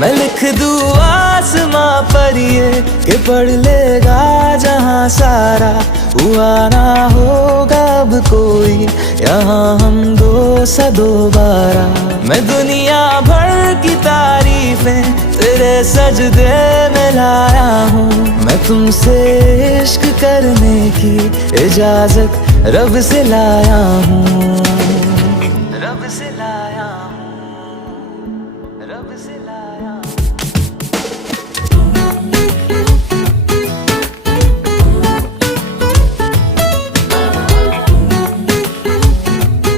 मैं लिख दूँ आसमां पर ये कि पढ़ लेगा जहां सारा, हुआ ना होगा अब कोई यहाँ हम दो सा दोबारा। मैं दुनिया भर की तारीफें तेरे सजदे में लाया हूँ, मैं तुमसे इश्क करने की इजाजत रब से लाया हूँ।